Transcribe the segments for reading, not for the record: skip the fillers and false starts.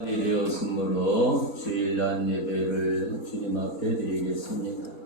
되었으므로 주일날 예배를 주님 앞에 드리겠습니다.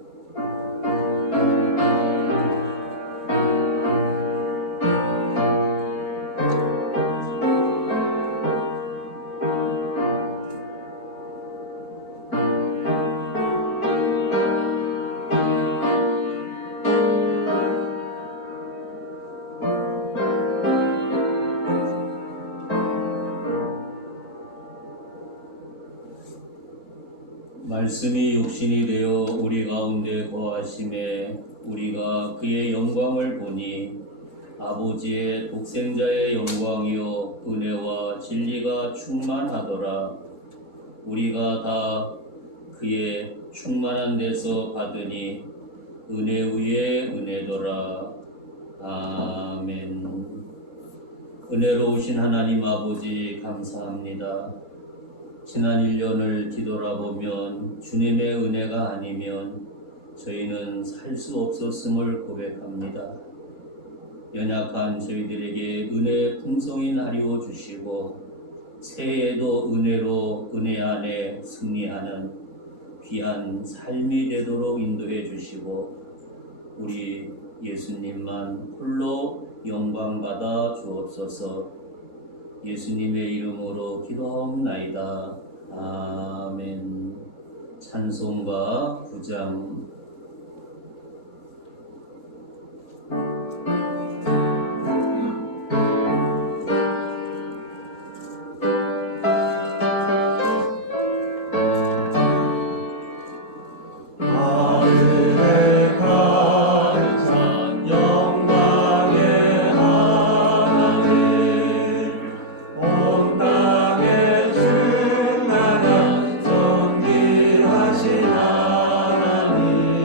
말씀이 육신이 되어 우리 가운데 거하심에 우리가 그의 영광을 보니 아버지의 독생자의 영광이요 은혜와 진리가 충만하더라. 우리가 다 그의 충만한 데서 받으니 은혜 위에 은혜더라. 아멘. 은혜로우신 하나님 아버지 감사합니다. 지난 1년을 뒤돌아보면 주님의 은혜가 아니면 저희는 살 수 없었음을 고백합니다. 연약한 저희들에게 은혜의 풍성이 나리워 주시고 새해에도 은혜로 은혜 안에 승리하는 귀한 삶이 되도록 인도해 주시고 우리 예수님만 홀로 영광받아 주옵소서. 예수님의 이름으로 기도하옵나이다. 아멘. 찬송가 9장. 하신 하나님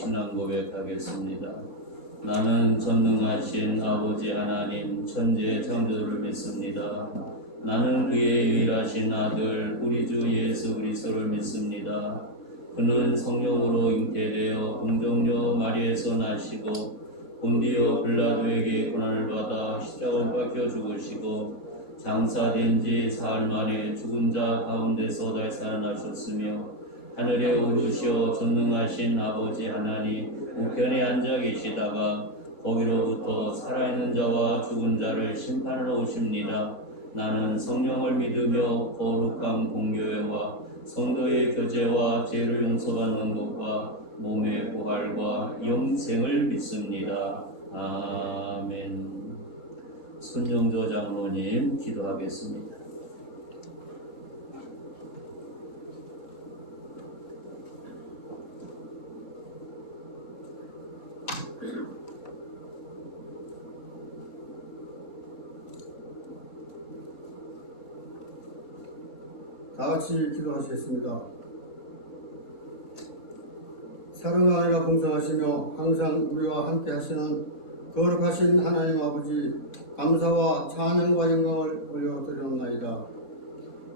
신앙 고백하겠습니다. 나는 전능하신 아버지 하나님 천지의 창조주를 믿습니다. 나는 그의 유일하신 아들 우리 주 예수 그리스도를 믿습니다. 그는 성령으로 잉태되어 공정녀 마리에서 나시고 본디오 빌라도에게 고난을 받아 십자가에 박혀 죽으시고 장사된 지 사흘 만에 죽은 자 가운데서 다시 살아나셨으며 하늘에 오르시어 전능하신 아버지 하나님 우편에 앉아 계시다가 거기로부터 살아있는 자와 죽은 자를 심판하러 오십니다. 나는 성령을 믿으며 거룩한 공교회와 성도의 교제와 죄를 용서받는 것과 몸의 부활과 영생을 믿습니다. 아멘. 손영조 장로님 기도하겠습니다. 다 같이 기도하시겠습니다. 사랑과 은혜가 풍성하시며 항상 우리와 함께 하시는 거룩하신 하나님 아버지, 감사와 찬양과 영광을 올려드리옵나이다.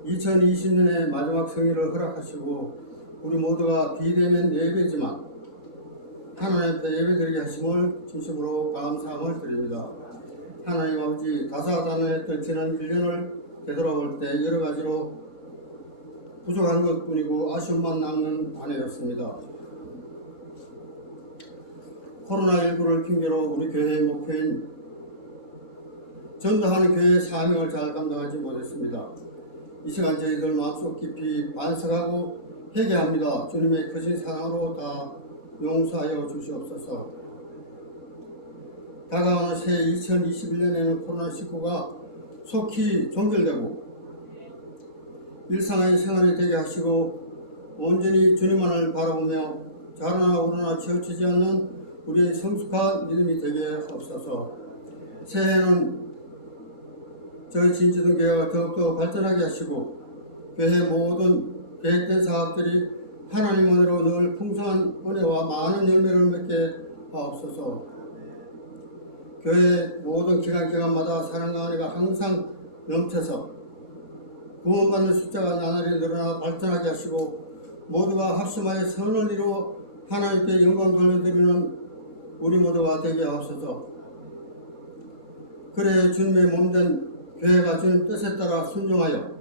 2020년의 마지막 성일을 허락하시고 우리 모두가 비대면 예배지만 하나님 앞에 예배드리게 하심을 진심으로 감사함을 드립니다. 하나님 아버지, 다사다난했던 지난 1년을 되돌아볼 때 여러 가지로 부족한 것뿐이고 아쉬움만 남는 한 해였습니다. 코로나19를 핑계로 우리 교회의 목표인 전도하는 교회의 사명을 잘 감당하지 못했습니다. 이 시간 저희들 마음속 깊이 반성하고 회개합니다. 주님의 크신 사랑으로 다 용서하여 주시옵소서. 다가오는 새해 2021년에는 코로나19가 속히 종결되고 일상의 생활이 되게 하시고 온전히 주님만을 바라보며 자라나 우러나 치우치지 않는 우리의 성숙한 믿음이 되게 하옵소서. 새해에는 저희 진지등교회가 더욱더 발전하게 하시고 교회 모든 계획된 사업들이 하나님 은혜로 늘 풍성한 은혜와 많은 열매를 맺게 하옵소서. 교회 모든 기간마다 사랑과 은혜가 항상 넘쳐서 구원받는 숫자가 나날이 늘어나 발전하게 하시고 모두가 합심하여 선을 이루어 하나님께 영광 돌려드리는 우리 모두가 되게 하옵소서. 그래 주님의 몸된 교회가 주님 뜻에 따라 순종하여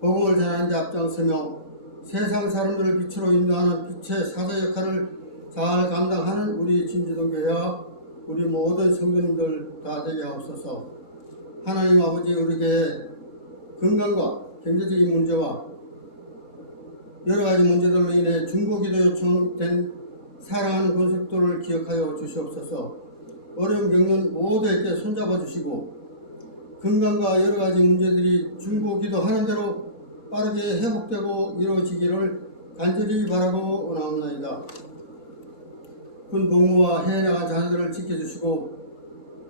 복음을 전하는 데 앞장서며 세상 사람들을 빛으로 인도하는 빛의 사자 역할을 잘 감당하는 우리 진지동교회와 우리 모든 성도님들 다 되게 하옵소서. 하나님 아버지, 우리 교회 건강과 경제적인 문제와 여러 가지 문제들로 인해 중보기도 요청된 사랑하는 권속도를 기억하여 주시옵소서. 어려움 겪는 모두에게 손잡아 주시고 건강과 여러 가지 문제들이 중보기도 하는 대로 빠르게 회복되고 이루어지기를 간절히 바라고 원하옵나이다. 군 복무와 해외 나간 자녀들을 지켜주시고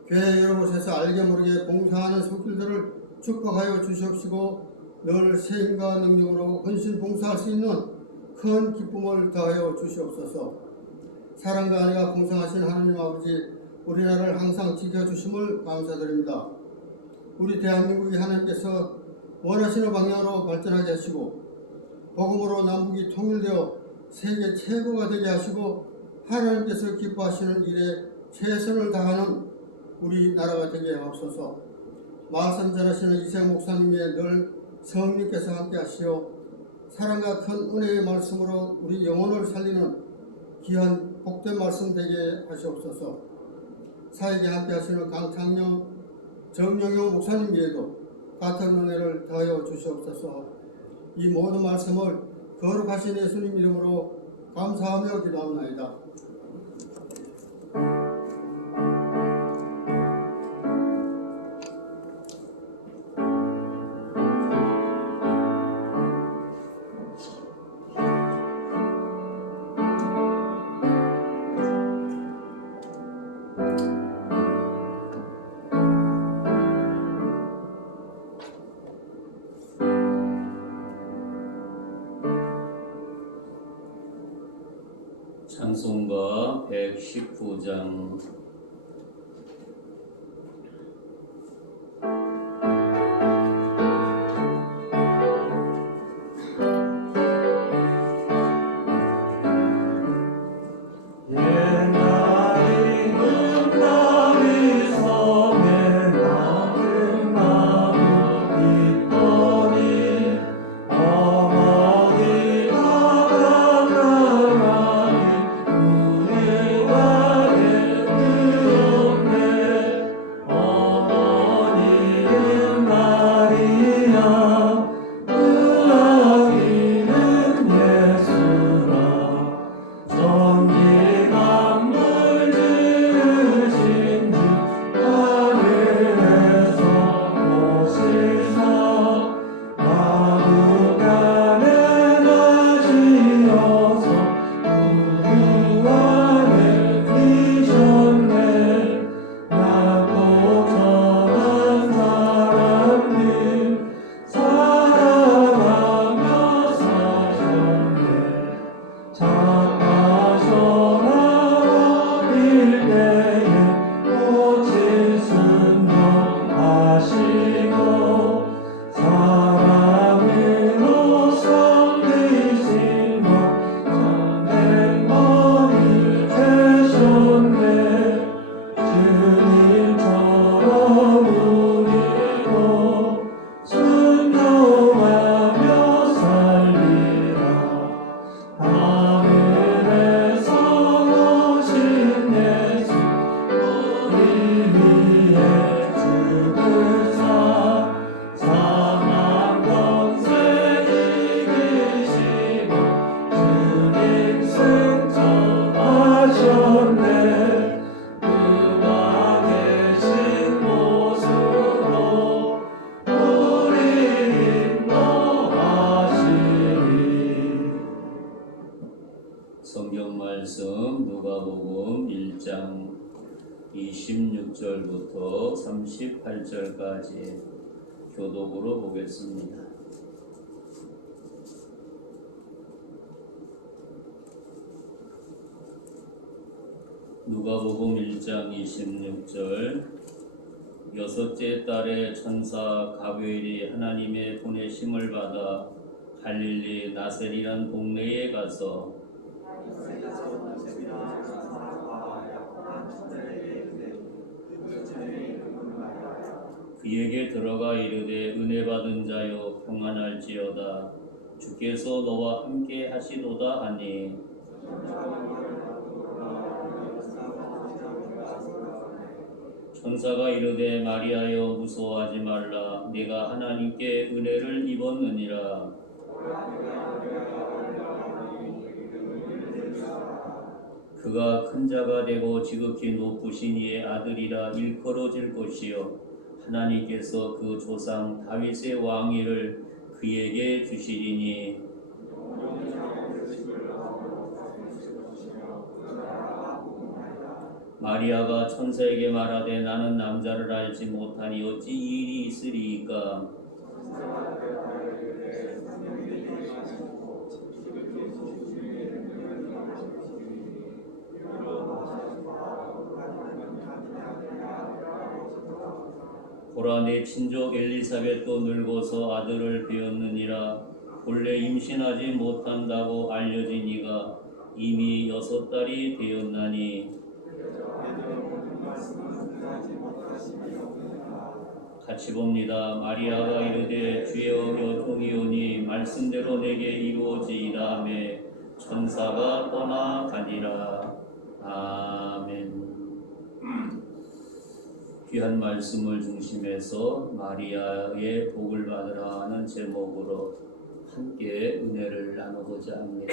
교회 여러 곳에서 알게 모르게 봉사하는 손길들을 축복하여 주시옵시고 늘 세임과 능력으로 헌신 봉사할 수 있는 큰 기쁨을 더하여 주시옵소서. 사랑과 은혜가 풍성하신 하나님 아버지, 우리나라를 항상 지켜주심을 감사드립니다. 우리 대한민국이 하나님께서 원하시는 방향으로 발전하게 하시고 복음으로 남북이 통일되어 세계 최고가 되게 하시고 하나님께서 기뻐하시는 일에 최선을 다하는 우리나라가 되게 하옵소서. 말씀 전하시는 이세영 목사님의 늘 성령께서 함께 하시어 사랑과 큰 은혜의 말씀으로 우리 영혼을 살리는 귀한 복된 말씀 되게 하시옵소서. 사역에 함께 하시는 강창영, 정영용 목사님 외에도 같은 은혜를 더하여 주시옵소서. 이 모든 말씀을 거룩하신 예수님 이름으로 감사하며 기도합나이다. 찬송가 119장. 성경 말씀 누가복음 1장 26절부터 38절까지 교독으로 보겠습니다. 누가복음 1장 26절. 여섯째 달에 천사 가브리엘이 하나님의 보내심을 받아 갈릴리 나셀이라는 동네에 가서 그에게 들어가 이르되 은혜 받은 자여 평안할지어다 주께서 너와 함께 하시도다 하니 천사가 이르되 마리아여 무서워하지 말라 네가 하나님께 은혜를 입었느니라. 그가 큰 자가 되고 지극히 높으신 이의 아들이라 일컬어질 것이요 하나님께서 그 조상 다윗의 왕위를 그에게 주시리니 마리아가 천사에게 말하되 나는 남자를 알지 못하니 어찌 이 일이 있으리이까. 보라 내 친족 엘리사벳도 늙어서 아들을 배었느니라. 본래 임신하지 못한다고 알려진 이가 이미 6달이 되었나니 같이 봅니다. 마리아가 이르되 주여 여종이오니 말씀대로 내게 이루어지이다 하며 천사가 떠나가니라. 아멘. 귀한 말씀을 중심해서 마리아의 복을 받으라 하는 제목으로 함께 은혜를 나누고자 합니다.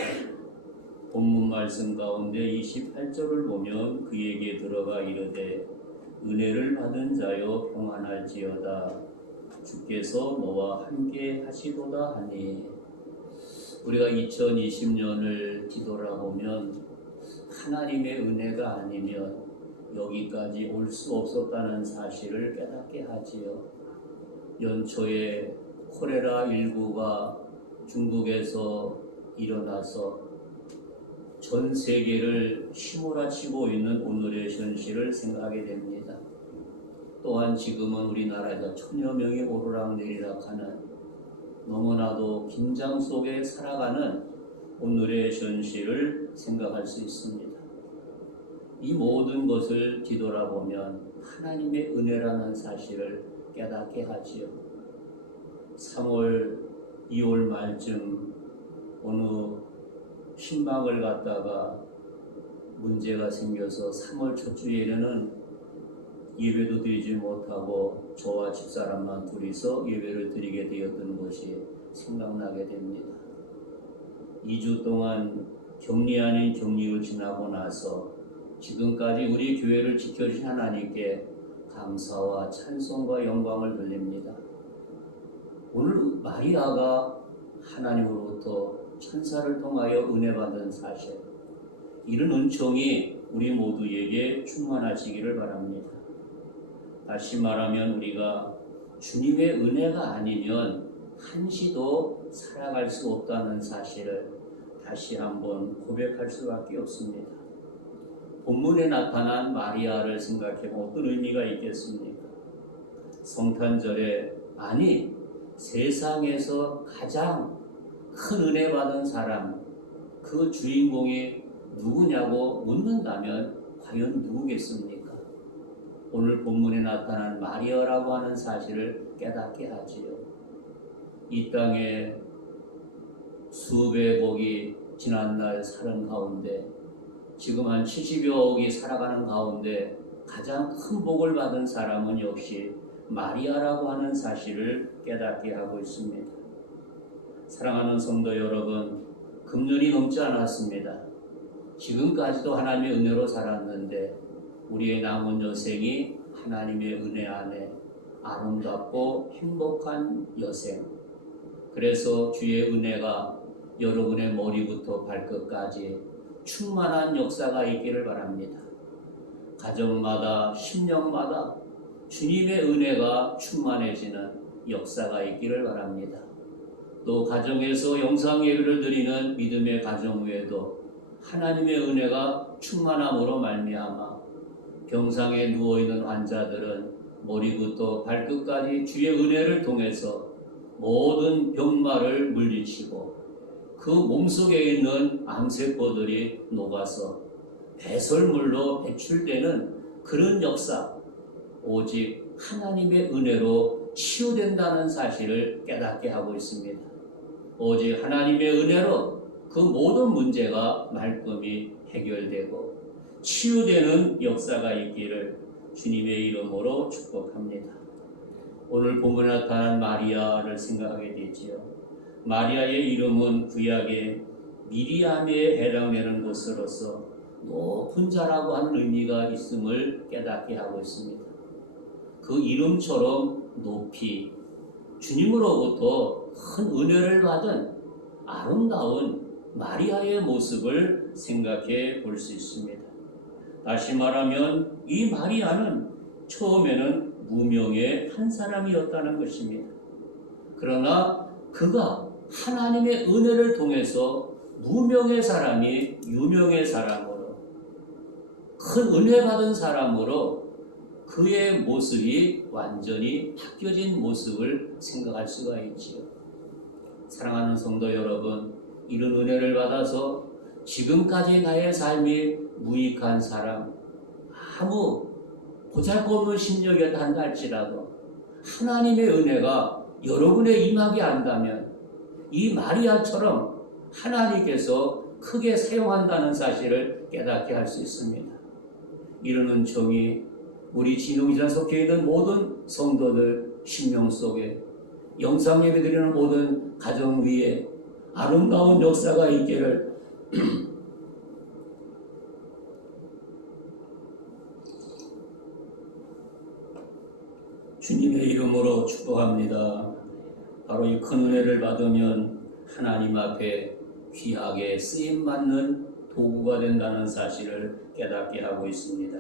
본문 말씀 가운데 28절을 보면 그에게 들어가 이르되 은혜를 받은 자여 평안할지어다 주께서 너와 함께 하시도다 하니 우리가 2020년을 뒤돌아보면 하나님의 은혜가 아니면 여기까지 올 수 없었다는 사실을 깨닫게 하지요. 연초에 콜레라19가 중국에서 일어나서 전 세계를 휘몰아치고 있는 오늘의 현실을 생각하게 됩니다. 또한 지금은 우리나라에서 천여 명이 오르락내리락하는 너무나도 긴장 속에 살아가는 오늘의 현실을 생각할 수 있습니다. 이 모든 것을 뒤돌아보면 하나님의 은혜라는 사실을 깨닫게 하지요. 3월, 2월 말쯤 어느 신방을 갔다가 문제가 생겨서 3월 첫 주에는 예배도 드리지 못하고 저와 집사람만 둘이서 예배를 드리게 되었던 것이 생각나게 됩니다. 2주 동안 격리 아닌 격리를 지나고 나서 지금까지 우리 교회를 지켜주신 하나님께 감사와 찬송과 영광을 돌립니다. 오늘 마리아가 하나님으로부터 천사를 통하여 은혜 받은 사실, 이런 은총이 우리 모두에게 충만하시기를 바랍니다. 다시 말하면 우리가 주님의 은혜가 아니면 한시도 살아갈 수 없다는 사실을 다시 한번 고백할 수밖에 없습니다. 본문에 나타난 마리아를 생각해보면 어떤 의미가 있겠습니까? 성탄절에, 아니 세상에서 가장 큰 은혜 받은 사람, 그 주인공이 누구냐고 묻는다면 과연 누구겠습니까? 오늘 본문에 나타난 마리아라고 하는 사실을 깨닫게 하지요. 이 땅에 수백억이 지난날 사는 가운데 지금 한 70여 억이 살아가는 가운데 가장 큰 복을 받은 사람은 역시 마리아라고 하는 사실을 깨닫게 하고 있습니다. 사랑하는 성도 여러분, 금년이 넘지 않았습니다. 지금까지도 하나님의 은혜로 살았는데 우리의 남은 여생이 하나님의 은혜 안에 아름답고 행복한 여생, 그래서 주의 은혜가 여러분의 머리부터 발끝까지 충만한 역사가 있기를 바랍니다. 가정마다, 심령마다 주님의 은혜가 충만해지는 역사가 있기를 바랍니다. 또 가정에서 영상 예배를 드리는 믿음의 가정 외에도 하나님의 은혜가 충만함으로 말미암아 병상에 누워있는 환자들은 머리부터 발끝까지 주의 은혜를 통해서 모든 병마를 물리치고 그 몸속에 있는 암세포들이 녹아서 배설물로 배출되는 그런 역사, 오직 하나님의 은혜로 치유된다는 사실을 깨닫게 하고 있습니다. 오직 하나님의 은혜로 그 모든 문제가 말끔히 해결되고 치유되는 역사가 있기를 주님의 이름으로 축복합니다. 오늘 본문에 나타난 마리아를 생각하게 되지요. 마리아의 이름은 구약의 미리암에 해당되는 것으로서 높은 자라고 하는 의미가 있음을 깨닫게 하고 있습니다. 그 이름처럼 높이 주님으로부터 큰 은혜를 받은 아름다운 마리아의 모습을 생각해 볼 수 있습니다. 다시 말하면 이 마리아는 처음에는 무명의 한 사람이었다는 것입니다. 그러나 그가 하나님의 은혜를 통해서 무명의 사람이 유명의 사람으로, 큰 은혜 받은 사람으로 그의 모습이 완전히 바뀌어진 모습을 생각할 수가 있지요. 사랑하는 성도 여러분, 이런 은혜를 받아서 지금까지 나의 삶이 무익한 사람, 아무 보잘것없는 심령이었다 한다 할지라도 하나님의 은혜가 여러분의 임하게 한다면 이 마리아처럼 하나님께서 크게 사용한다는 사실을 깨닫게 할 수 있습니다. 이런 은총이 우리 진홍이산 속해 있는 모든 성도들 심령 속에, 영상 예배 드리는 모든 가정 위에 아름다운 역사가 있기를 주님의 이름으로 축복합니다. 바로 이 큰 은혜를 받으면 하나님 앞에 귀하게 쓰임받는 도구가 된다는 사실을 깨닫게 하고 있습니다.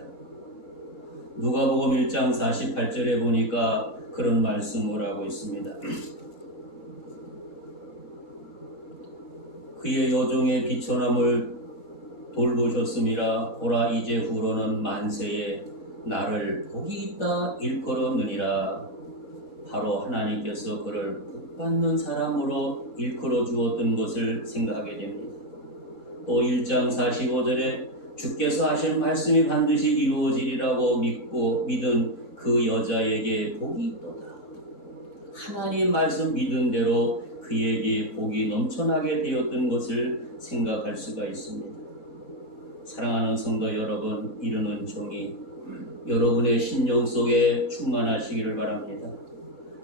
누가복음 1장 48절에 보니까 그런 말씀을 하고 있습니다. 그의 여종의 비천함을 돌보셨음이라. 보라, 이제 후로는 만세에 나를 복이 있다 일컬었느니라. 바로 하나님께서 그를 복받는 사람으로 일컬어 주었던 것을 생각하게 됩니다. 또 1장 45절에 주께서 하신 말씀이 반드시 이루어지리라고 믿고 믿은 그 여자에게 복이 있도다. 하나님 말씀 믿은 대로 그에게 복이 넘쳐나게 되었던 것을 생각할 수가 있습니다. 사랑하는 성도 여러분, 이르는 종이 여러분의 심령 속에 충만하시기를 바랍니다.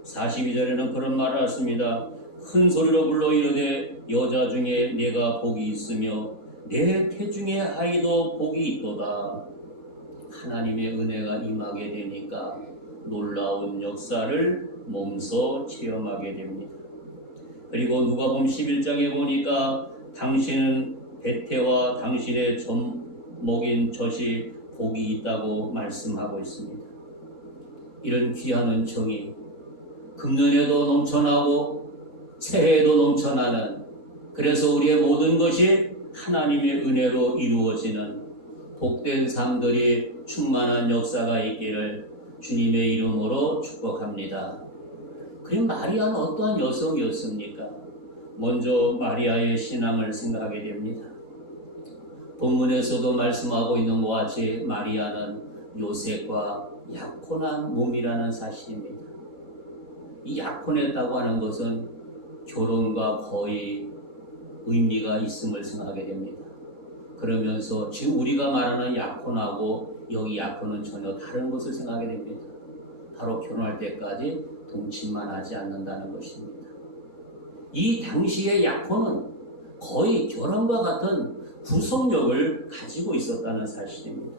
42절에는 그런 말을 했습니다. 큰 소리로 불러 이르되 여자 중에 내가 복이 있으며 내 태중의 아이도 복이 있도다. 하나님의 은혜가 임하게 되니까 놀라운 역사를 몸소 체험하게 됩니다. 그리고 누가복음 11장에 보니까 당신은 베테와 당신의 젖먹인 젖이 복이 있다고 말씀하고 있습니다. 이런 귀한 은총이 금년에도 넘쳐나고 새해에도 넘쳐나는, 그래서 우리의 모든 것이 하나님의 은혜로 이루어지는 복된 삶들이 충만한 역사가 있기를 주님의 이름으로 축복합니다. 그럼 마리아는 어떠한 여성이었습니까? 먼저 마리아의 신앙을 생각하게 됩니다. 본문에서도 말씀하고 있는 것 같이 마리아는 요셉과 약혼한 몸이라는 사실입니다. 이 약혼했다고 하는 것은 결혼과 거의 의미가 있음을 생각하게 됩니다. 그러면서 지금 우리가 말하는 약혼하고 여기 약혼은 전혀 다른 것을 생각하게 됩니다. 바로 결혼할 때까지 동침만 하지 않는다는 것입니다. 이 당시의 약혼은 거의 결혼과 같은 구속력을 가지고 있었다는 사실입니다.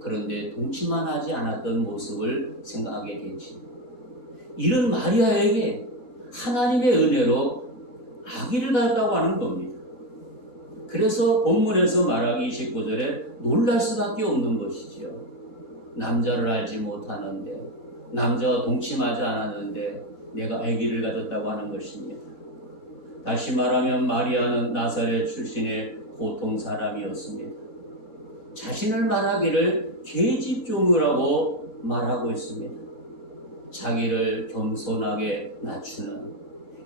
그런데 동침만 하지 않았던 모습을 생각하게 되지. 이런 마리아에게 하나님의 은혜로 아기를 갖다고 하는 겁니다. 그래서 본문에서 말하기 29절에 놀랄 수밖에 없는 것이지요. 남자를 알지 못하는데, 남자와 동침하지 않았는데 내가 아기를 가졌다고 하는 것입니다. 다시 말하면 마리아는 나사렛 출신의 보통 사람이었습니다. 자신을 말하기를 계집종이라고 말하고 있습니다. 자기를 겸손하게 낮추는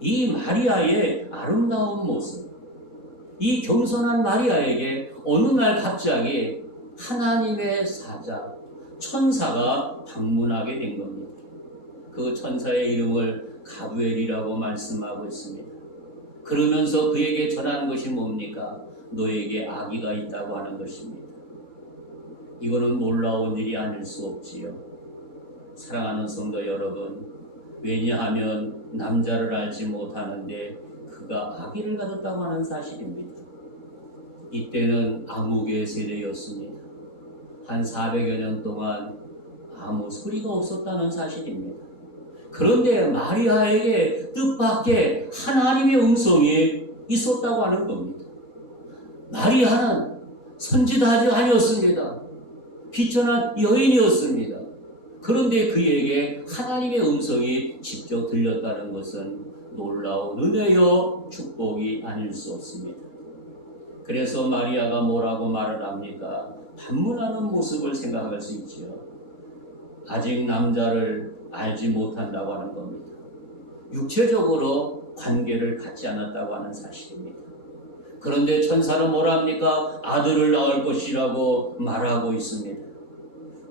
이 마리아의 아름다운 모습, 이 겸손한 마리아에게 어느 날 갑자기 하나님의 사자, 천사가 방문하게 된 겁니다. 그 천사의 이름을 가브엘이라고 말씀하고 있습니다. 그러면서 그에게 전한 것이 뭡니까? 너에게 아기가 있다고 하는 것입니다. 이거는 놀라운 일이 아닐 수 없지요. 사랑하는 성도 여러분, 왜냐하면 남자를 알지 못하는데 그가 아기를 가졌다고 하는 사실입니다. 이때는 암흑의 세대였습니다. 한 400여 년 동안 아무 소리가 없었다는 사실입니다. 그런데 마리아에게 뜻밖의 하나님의 음성이 있었다고 하는 겁니다. 마리아는 선지도 아직 아니었습니다. 비천한 여인이었습니다. 그런데 그에게 하나님의 음성이 직접 들렸다는 것은 놀라운 은혜요 축복이 아닐 수 없습니다. 그래서 마리아가 뭐라고 말을 합니까? 반문하는 모습을 생각할 수 있지요. 아직 남자를 알지 못한다고 하는 겁니다. 육체적으로 관계를 갖지 않았다고 하는 사실입니다. 그런데 천사는 뭐라 합니까? 아들을 낳을 것이라고 말하고 있습니다.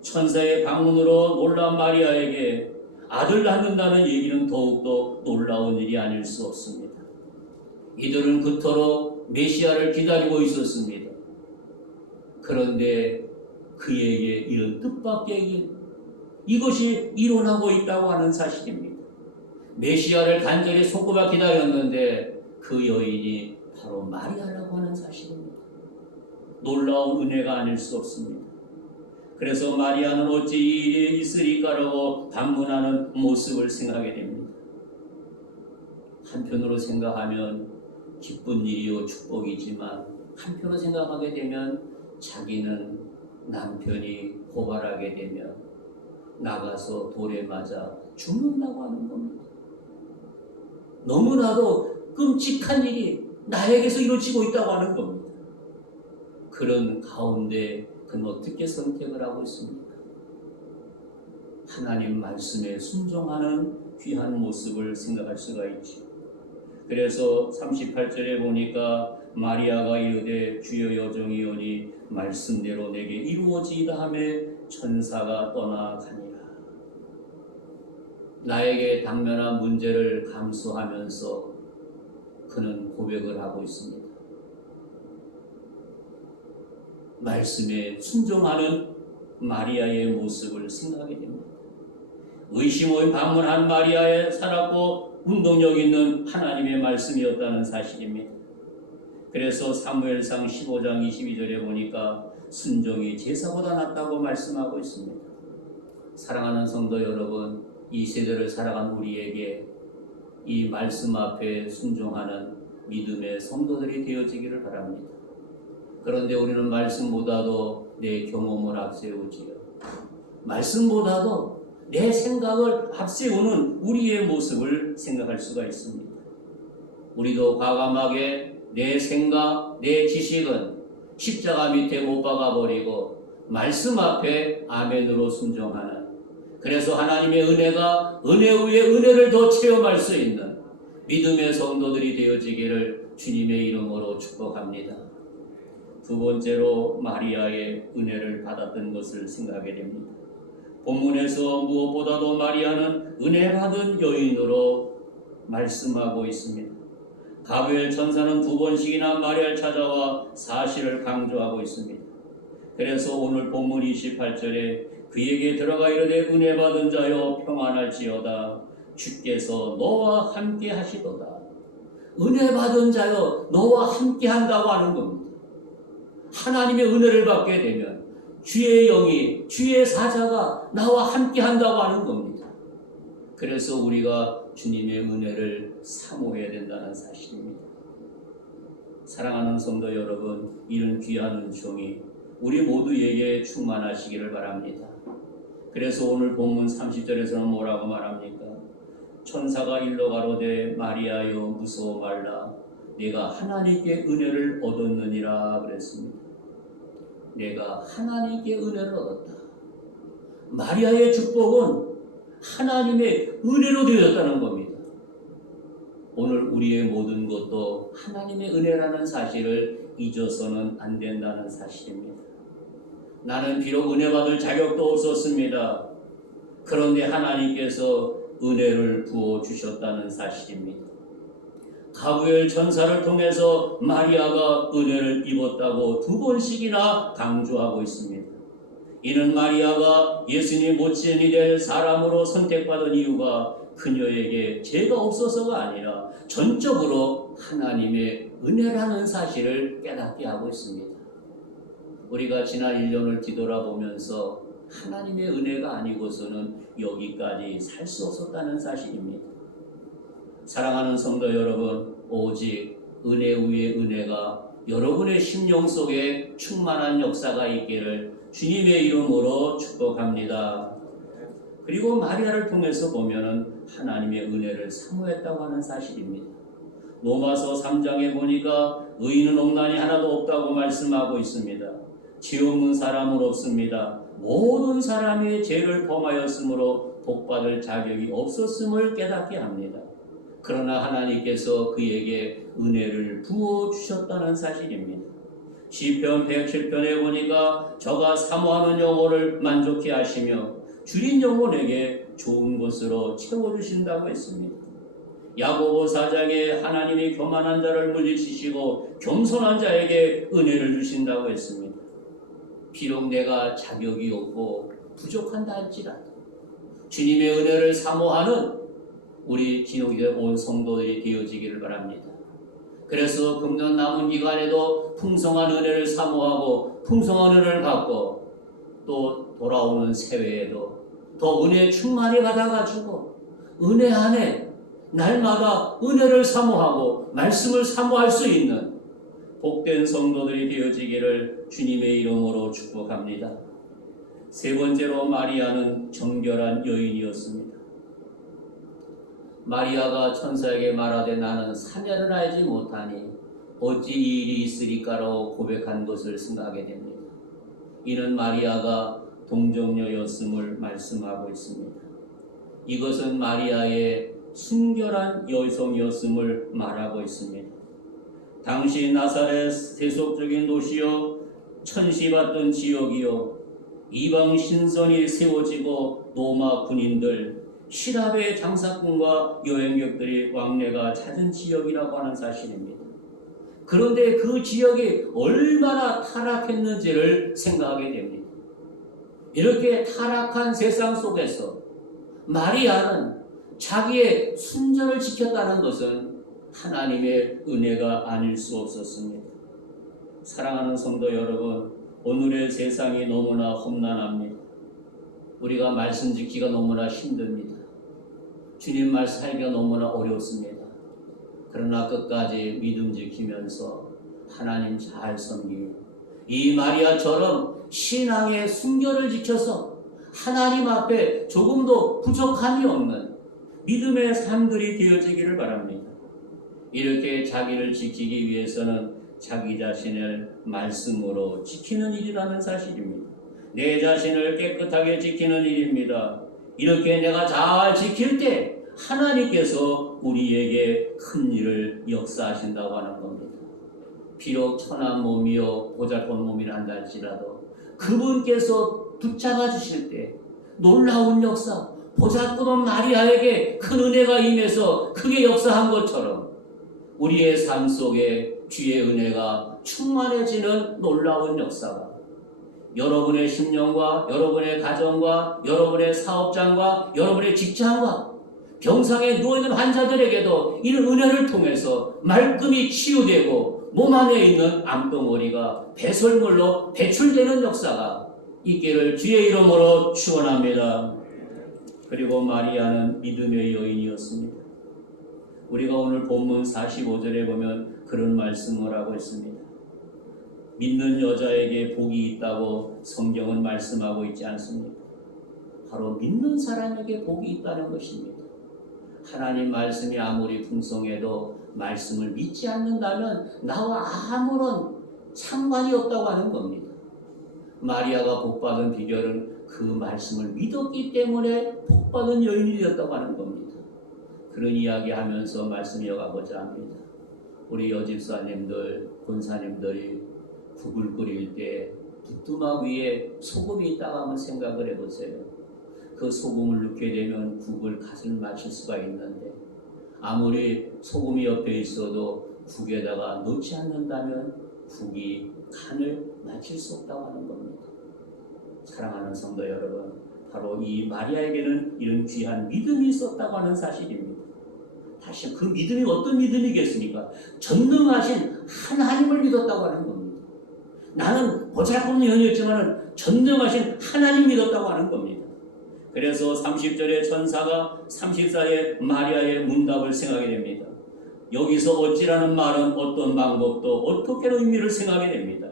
천사의 방문으로 놀란 마리아에게 아들 낳는다는 얘기는 더욱더 놀라운 일이 아닐 수 없습니다. 이들은 그토록 메시아를 기다리고 있었습니다. 그런데 그에게 이런 뜻밖의 이것이 일어나고 있다고 하는 사실입니다. 메시아를 간절히 손꼽아 기다렸는데 그 여인이 바로 마리아라고 하는 사실입니다. 놀라운 은혜가 아닐 수 없습니다. 그래서 마리아는 어찌 이 일이 있으리까라고 반문하는 모습을 생각하게 됩니다. 한편으로 생각하면 기쁜 일이요 축복이지만 한편으로 생각하게 되면 자기는 남편이 고발하게 되면 나가서 돌에 맞아 죽는다고 하는 겁니다. 너무나도 끔찍한 일이 나에게서 이루어지고 있다고 하는 겁니다. 그런 가운데 그는 어떻게 선택을 하고 있습니까? 하나님 말씀에 순종하는 귀한 모습을 생각할 수가 있죠. 그래서 38절에 보니까 마리아가 이르되 주여 여정이오니 말씀대로 내게 이루어지이다 하매 천사가 떠나가니라. 나에게 당면한 문제를 감수하면서 그는 고백을 하고 있습니다. 말씀에 순종하는 마리아의 모습을 생각하게 됩니다. 의심의 방문한 마리아에 살았고 운동력 있는 하나님의 말씀이었다는 사실입니다. 그래서 사무엘상 15장 22절에 보니까 순종이 제사보다 낫다고 말씀하고 있습니다. 사랑하는 성도 여러분, 이 세대를 살아간 우리에게 이 말씀 앞에 순종하는 믿음의 성도들이 되어지기를 바랍니다. 그런데 우리는 말씀보다도 내 경험을 앞세우지요. 말씀보다도 내 생각을 앞세우는 우리의 모습을 생각할 수가 있습니다. 우리도 과감하게 내 생각, 내 지식은 십자가 밑에 못 박아버리고 말씀 앞에 아멘으로 순종하는, 그래서 하나님의 은혜가 은혜 위에 은혜를 더 체험할 수 있는 믿음의 성도들이 되어지기를 주님의 이름으로 축복합니다. 두 번째로 마리아의 은혜를 받았던 것을 생각하게 됩니다. 본문에서 무엇보다도 마리아는 은혜 받은 여인으로 말씀하고 있습니다. 가브리엘 천사는 2번씩이나 마리아를 찾아와 사실을 강조하고 있습니다. 그래서 오늘 본문 28절에 그에게 들어가 이르되 은혜 받은 자여 평안할지어다 주께서 너와 함께 하시도다. 은혜 받은 자여 너와 함께 한다고 하는 겁니다. 하나님의 은혜를 받게 되면 주의 영이, 주의 사자가 나와 함께 한다고 하는 겁니다. 그래서 우리가 주님의 은혜를 사모해야 된다는 사실입니다. 사랑하는 성도 여러분, 이런 귀한 은총이 우리 모두에게 충만하시기를 바랍니다. 그래서 오늘 본문 30절에서는 뭐라고 말합니까? 천사가 일러 가로되 마리아여 무서워 말라 내가 하나님께 은혜를 얻었느니라 그랬습니다. 내가 하나님께 은혜를 얻었다. 마리아의 축복은 하나님의 은혜로 되었다는 겁니다. 오늘 우리의 모든 것도 하나님의 은혜라는 사실을 잊어서는 안 된다는 사실입니다. 나는 비록 은혜 받을 자격도 없었습니다. 그런데 하나님께서 은혜를 부어주셨다는 사실입니다. 가브리엘 천사를 통해서 마리아가 은혜를 입었다고 2번씩이나 강조하고 있습니다. 이는 마리아가 예수님 모친이 될 사람으로 선택받은 이유가 그녀에게 죄가 없어서가 아니라 전적으로 하나님의 은혜라는 사실을 깨닫게 하고 있습니다. 우리가 지난 1년을 뒤돌아보면서 하나님의 은혜가 아니고서는 여기까지 살 수 없었다는 사실입니다. 사랑하는 성도 여러분, 오직 은혜 위에 은혜가 여러분의 심령 속에 충만한 역사가 있기를 주님의 이름으로 축복합니다. 그리고 마리아를 통해서 보면은 하나님의 은혜를 사모했다고 하는 사실입니다. 로마서 3장에 보니까 의인은 없나니 하나도 없다고 말씀하고 있습니다. 죄 없는 사람은 없습니다. 모든 사람이 죄를 범하였으므로 복받을 자격이 없었음을 깨닫게 합니다. 그러나 하나님께서 그에게 은혜를 부어주셨다는 사실입니다. 시편 107편에 보니까 저가 사모하는 영혼을 만족해 하시며 줄인 영혼에게 좋은 것으로 채워주신다고 했습니다. 야고보 4장에 하나님이 교만한 자를 물리치시고 겸손한 자에게 은혜를 주신다고 했습니다. 비록 내가 자격이 없고 부족한다 할지라도 주님의 은혜를 사모하는 우리 진옥의 온 성도들이 되어지기를 바랍니다. 그래서 금년 남은 기간에도 풍성한 은혜를 사모하고 풍성한 은혜를 받고 또 돌아오는 새해에도 더 은혜 충만히 받아가지고 은혜 안에 날마다 은혜를 사모하고 말씀을 사모할 수 있는 복된 성도들이 되어지기를 주님의 이름으로 축복합니다. 세 번째로 마리아는 정결한 여인이었습니다. 마리아가 천사에게 말하되 나는 사내를 알지 못하니 어찌 이 일이 있으리까라고 고백한 것을 생각하게 됩니다. 이는 마리아가 동정녀였음을 말씀하고 있습니다. 이것은 마리아의 순결한 여성이었음을 말하고 있습니다. 당시 나사렛 세속적인 도시요, 천시받던 지역이요, 이방 신선이 세워지고 로마 군인들, 시랍의 장사꾼과 여행객들이 왕래가 잦은 지역이라고 하는 사실입니다. 그런데 그 지역이 얼마나 타락했는지를 생각하게 됩니다. 이렇게 타락한 세상 속에서 마리아는 자기의 순전을 지켰다는 것은 하나님의 은혜가 아닐 수 없었습니다. 사랑하는 성도 여러분, 오늘의 세상이 너무나 험난합니다. 우리가 말씀 지키기가 너무나 힘듭니다. 주님 말 살기가 너무나 어렵습니다. 그러나 끝까지 믿음 지키면서 하나님 잘 섬기고 이 마리아처럼 신앙의 순결을 지켜서 하나님 앞에 조금도 부족함이 없는 믿음의 삶들이 되어지기를 바랍니다. 이렇게 자기를 지키기 위해서는 자기 자신을 말씀으로 지키는 일이라는 사실입니다. 내 자신을 깨끗하게 지키는 일입니다. 이렇게 내가 잘 지킬 때 하나님께서 우리에게 큰 일을 역사하신다고 하는 겁니다. 비록 천한 몸이요 보잘것 몸이라 한다 할지라도 그분께서 붙잡아 주실 때 놀라운 역사, 보잘것없는 마리아에게 큰 은혜가 임해서 크게 역사한 것처럼 우리의 삶 속에 주의 은혜가 충만해지는 놀라운 역사가 여러분의 심령과 여러분의 가정과 여러분의 사업장과 여러분의 직장과 병상에 누워있는 환자들에게도 이런 은혜를 통해서 말끔히 치유되고 몸 안에 있는 암덩어리가 배설물로 배출되는 역사가 있기를 주의 이름으로 축원합니다. 그리고 마리아는 믿음의 여인이었습니다. 우리가 오늘 본문 45절에 보면 그런 말씀을 하고 있습니다. 믿는 여자에게 복이 있다고 성경은 말씀하고 있지 않습니까? 바로 믿는 사람에게 복이 있다는 것입니다. 하나님 말씀이 아무리 풍성해도 말씀을 믿지 않는다면 나와 아무런 상관이 없다고 하는 겁니다. 마리아가 복받은 비결은 그 말씀을 믿었기 때문에 복받은 여인이 되었다고 하는 겁니다. 그런 이야기하면서 말씀 이어가고자 합니다. 우리 여집사님들, 권사님들이 국을 끓일 때 부뚜막 위에 소금이 있다고 한번 생각을 해보세요. 그 소금을 넣게 되면 국을 간을 맞출 수가 있는데 아무리 소금이 옆에 있어도 국에다가 넣지 않는다면 국이 간을 맞출 수 없다고 하는 겁니다. 사랑하는 성도 여러분, 바로 이 마리아에게는 이런 귀한 믿음이 있었다고 하는 사실입니다. 다시 그 믿음이 어떤 믿음이겠습니까? 전능하신 하나님을 믿었다고 하는 겁니다. 나는 보잘것없는 여인이었지만 전능하신 하나님 믿었다고 하는 겁니다. 그래서 30절에 천사가 34에 마리아의 문답을 생각하게 됩니다. 여기서 어찌라는 말은 어떤 방법도 어떻게로 의미를 생각하게 됩니다.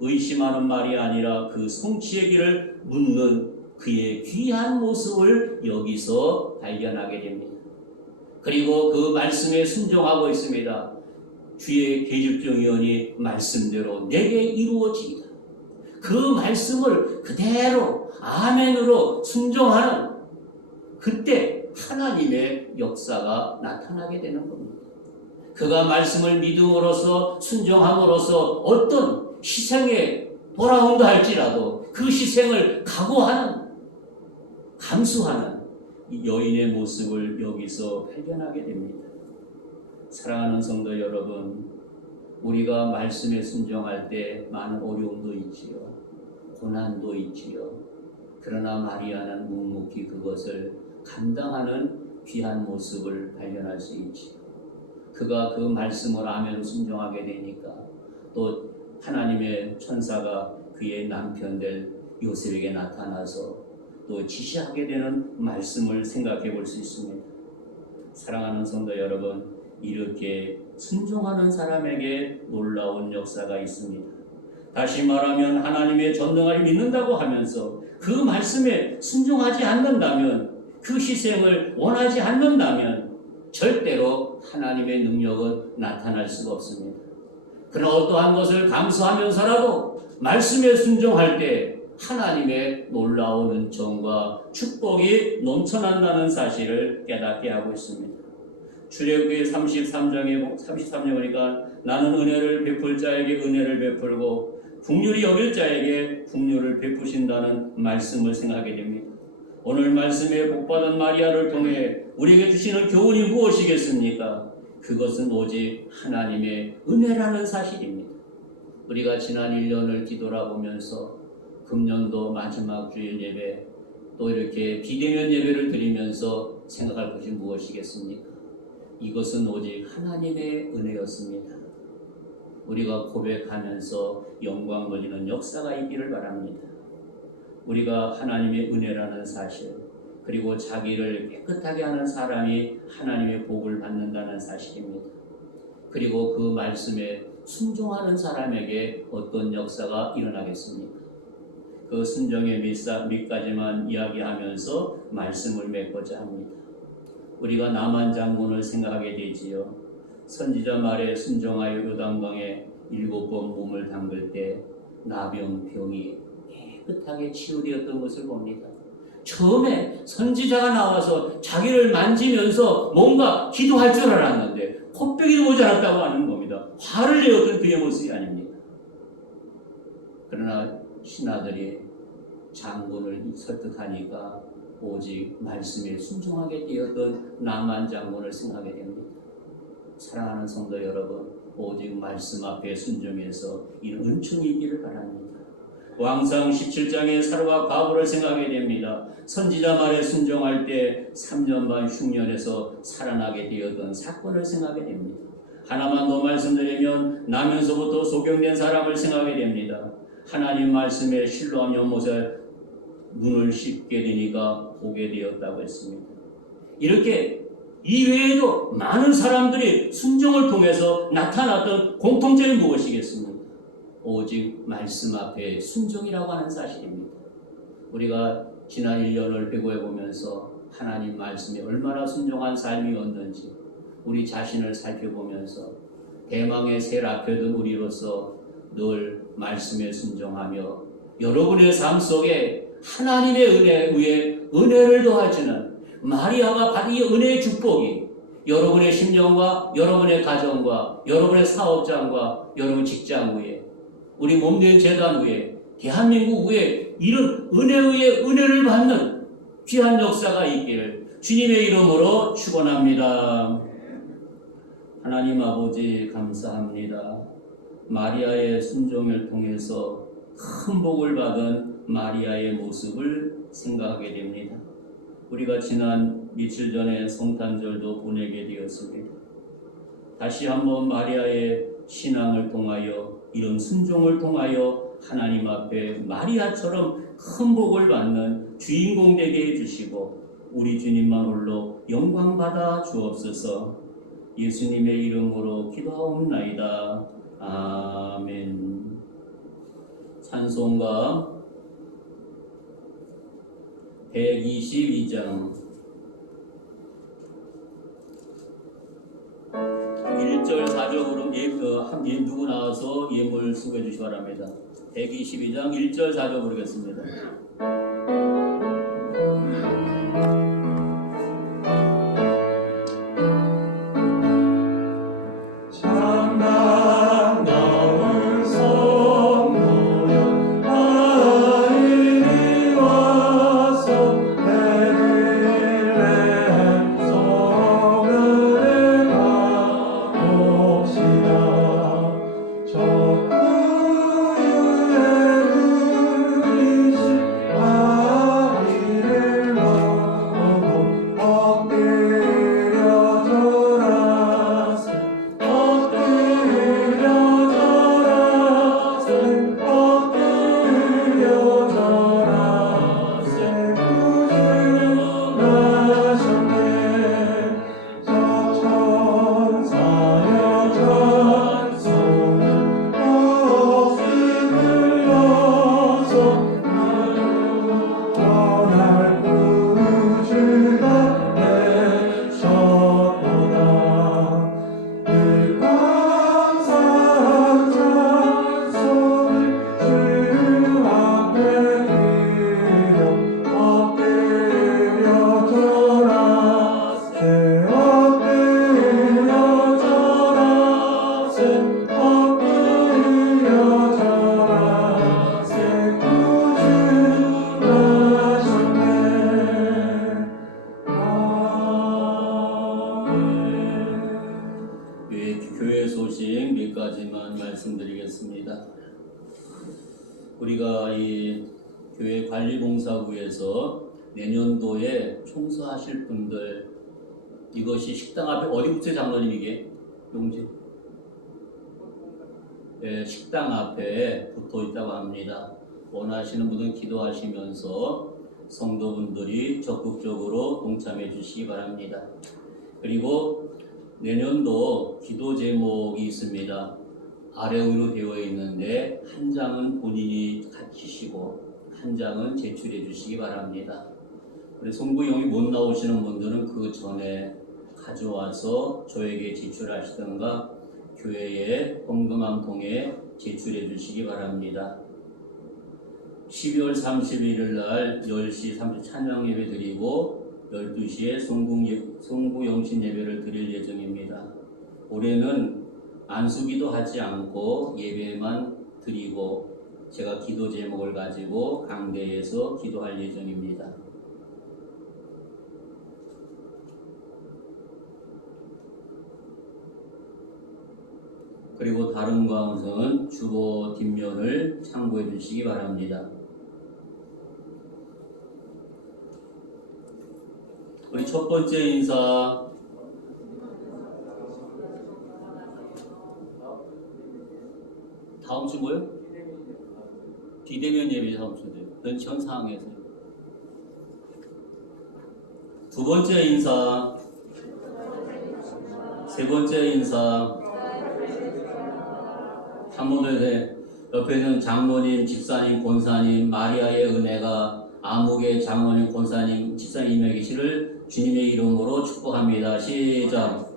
의심하는 말이 아니라 그 성취의 길을 묻는 그의 귀한 모습을 여기서 발견하게 됩니다. 그리고 그 말씀에 순종하고 있습니다. 주의 계집종이오니 말씀대로 내게 이루어지이다. 그 말씀을 그대로 아멘으로 순종하는 그때 하나님의 역사가 나타나게 되는 겁니다. 그가 말씀을 믿음으로써 순종함으로써 어떤 희생에 돌아온다 할지라도 그 희생을 각오하는 감수하는 이 여인의 모습을 여기서 발견하게 됩니다. 사랑하는 성도 여러분, 우리가 말씀에 순종할 때 많은 어려움도 있지요, 고난도 있지요. 그러나 마리아는 묵묵히 그것을 감당하는 귀한 모습을 발견할 수 있지요. 그가 그 말씀을 아멘으로 순종하게 되니까 또 하나님의 천사가 그의 남편 될 요셉에게 나타나서 또 지시하게 되는 말씀을 생각해 볼 수 있습니다. 사랑하는 성도 여러분, 이렇게 순종하는 사람에게 놀라운 역사가 있습니다. 다시 말하면 하나님의 전능을 믿는다고 하면서 그 말씀에 순종하지 않는다면, 그 희생을 원하지 않는다면 절대로 하나님의 능력은 나타날 수가 없습니다. 그러나 어떠한 것을 감수하면서라도 말씀에 순종할 때 하나님의 놀라운 은총과 축복이 넘쳐난다는 사실을 깨닫게 하고 있습니다. 출애굽기 33장에 보니까 나는 은혜를 베풀 자에게 은혜를 베풀고 긍휼히 여길 자에게 긍휼을 베푸신다는 말씀을 생각하게 됩니다. 오늘 말씀에 복받은 마리아를 통해 우리에게 주시는 교훈이 무엇이겠습니까? 그것은 오직 하나님의 은혜라는 사실입니다. 우리가 지난 1년을 뒤돌아보면서 금년도 마지막 주일 예배 또 이렇게 비대면 예배를 드리면서 생각할 것이 무엇이겠습니까? 이것은 오직 하나님의 은혜였습니다. 우리가 고백하면서 영광 돌리는 역사가 있기를 바랍니다. 우리가 하나님의 은혜라는 사실, 그리고 자기를 깨끗하게 하는 사람이 하나님의 복을 받는다는 사실입니다. 그리고 그 말씀에 순종하는 사람에게 어떤 역사가 일어나겠습니까? 그 순종의 몇 가지만 이야기하면서 말씀을 맺고자 합니다. 우리가 나만 장군을 생각하게 되지요. 선지자 말에 순종하여 요단강에 7번 몸을 담글 때 나병병이 깨끗하게 치유되었던 것을 봅니다. 처음에 선지자가 나와서 자기를 만지면서 뭔가 기도할 줄 알았는데 코빼기도 모자랐다고 하는 겁니다. 화를 내었던 그의 모습이 아닙니까? 그러나 신하들이 장군을 설득하니까 오직 말씀에 순종하게 되었던 나만 장군을 생각하게 됩니다. 사랑하는 성도 여러분, 오직 말씀 앞에 순종해서 이런 은총이 있기를 바랍니다. 왕상 17장의 사르와 과부를 생각하게 됩니다. 선지자 말에 순종할 때 3년 반 흉년에서 살아나게 되었던 사건을 생각하게 됩니다. 하나만 더 말씀드리면 나면서부터 소경된 사람을 생각하게 됩니다. 하나님 말씀에 신뢰한 연못에 눈을 씻게 되니까 보게 되었다고 했습니다. 이렇게 이외에도 많은 사람들이 순종을 통해서 나타났던 공통점이 무엇이겠습니까? 오직 말씀 앞에 순종이라고 하는 사실입니다. 우리가 지난 1년을 회고해 보면서 하나님 말씀에 얼마나 순종한 삶이었는지 우리 자신을 살펴보면서 대망의 셀 앞에 둔 우리로서 늘 말씀에 순종하며 여러분의 삶 속에 하나님의 은혜 위에 은혜를 더하시는 마리아가 받은 이 은혜의 축복이 여러분의 심령과 여러분의 가정과 여러분의 사업장과 여러분 직장 위에 우리 몸된 재단 위에 대한민국 위에 이런 은혜 위에 은혜를 받는 귀한 역사가 있기를 주님의 이름으로 축원합니다. 하나님 아버지 감사합니다. 마리아의 순종을 통해서 큰 복을 받은 마리아의 모습을 생각하게 됩니다. 우리가 지난 며칠 전에 성탄절도 보내게 되었습니다. 다시 한번 마리아의 신앙을 통하여 이런 순종을 통하여 하나님 앞에 마리아처럼 큰 복을 받는 주인공 되게 해주시고 우리 주님만 홀로 영광 받아 주옵소서. 예수님의 이름으로 기도하옵나이다. 아멘. 찬송가 122장 1절 4절으로 누구 나와서 예물 수고해 주시기 바랍니다. 122장 1절 4절 부르겠습니다. 저 구유에 우리 집 우리가 이 교회 관리봉사부에서 내년도에 총수하실 분들, 이것이 식당 앞에 어디 붙여 장로님 이게? 용지? 네, 식당 앞에 붙어 있다고 합니다. 원하시는 분은 기도하시면서 성도분들이 적극적으로 동참해 주시기 바랍니다. 그리고 내년도 기도 제목이 있습니다. 아래 위로 되어 있는데 한 장은 본인이 가지시고 한 장은 제출해 주시기 바랍니다. 우리 송구용이 못 나오시는 분들은 그 전에 가져와서 저에게 제출하시던가 교회에 헌금함 통해 제출해 주시기 바랍니다. 12월 31일 날 10시 30분 찬양 예배 드리고 12시에 송구 영신 예배를 드릴 예정입니다. 올해는 안수기도 하지 않고 예배만 드리고 제가 기도 제목을 가지고 강대에서 기도할 예정입니다. 그리고 다른 것은 주보 뒷면을 참고해 주시기 바랍니다. 우리 첫 번째 인사, 다음 주 뭐요? 비대면 예배 다음 주인데요. 현 상황에서. 두 번째 인사, 세 번째 인사, 사모들의 옆에 있는 장로님, 집사님, 권사님, 마리아의 은혜가 암흑의 장로님, 권사님, 집사님 임해 계시를 주님의 이름으로 축복합니다. 시작.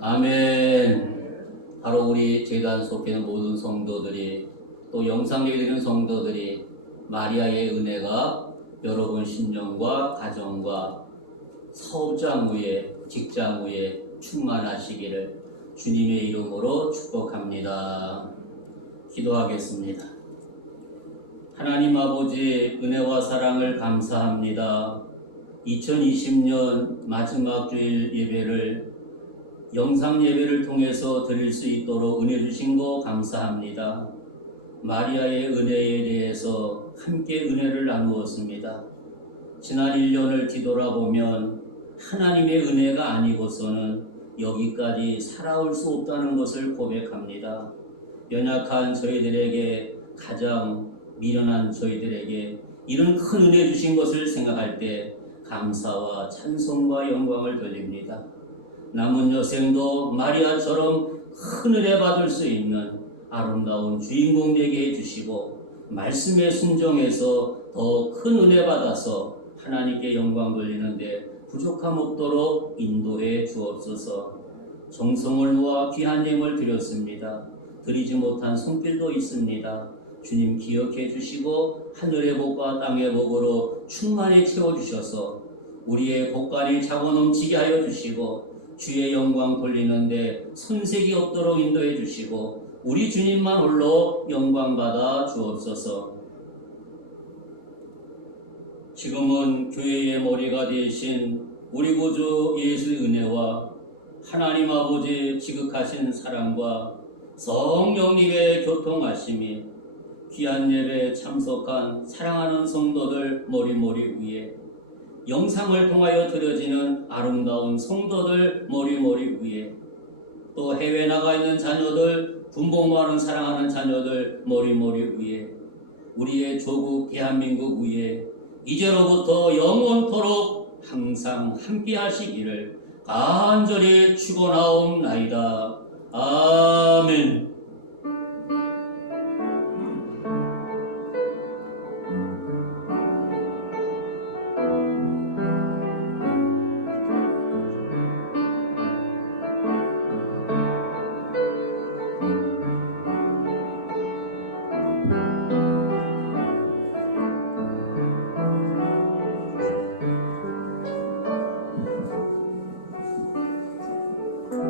아멘. 바로 우리 제단 속에 있는 모든 성도들이 또 영상 예배 드리는 성도들이 마리아의 은혜가 여러분 심령과 가정과 사업장 위에 직장 위에 충만하시기를 주님의 이름으로 축복합니다. 기도하겠습니다. 하나님 아버지 은혜와 사랑을 감사합니다. 2020년 마지막 주일 예배를 영상 예배를 통해서 드릴 수 있도록 은혜 주신 거 감사합니다. 마리아의 은혜에 대해서 함께 은혜를 나누었습니다. 지난 1년을 뒤돌아보면 하나님의 은혜가 아니고서는 여기까지 살아올 수 없다는 것을 고백합니다. 연약한 저희들에게, 가장 미련한 저희들에게 이런 큰 은혜 주신 것을 생각할 때 감사와 찬송과 영광을 돌립니다. 남은 여생도 마리아처럼 큰 은혜 받을 수 있는 아름다운 주인공 되게 해주시고 말씀에 순종해서 더 큰 은혜 받아서 하나님께 영광 돌리는데 부족함 없도록 인도해 주옵소서. 정성을 모아 귀한 예물 드렸습니다. 드리지 못한 손길도 있습니다. 주님 기억해 주시고 하늘의 복과 땅의 복으로 충만히 채워주셔서 우리의 복간이 차고 넘치게 하여 주시고 주의 영광 돌리는데 손색이 없도록 인도해 주시고 우리 주님만 홀로 영광 받아 주옵소서. 지금은 교회의 머리가 되신 우리 구주 예수의 은혜와 하나님 아버지 지극하신 사랑과 성령님의 교통하심이 귀한 예배에 참석한 사랑하는 성도들 머리머리 위에, 영상을 통하여 드려지는 아름다운 성도들 머리머리 위에, 또 해외 나가 있는 자녀들, 군복무하는 사랑하는 자녀들 머리머리 위에, 우리의 조국 대한민국 위에 이제로부터 영원토록 항상 함께 하시기를 간절히 축원하옵나이다.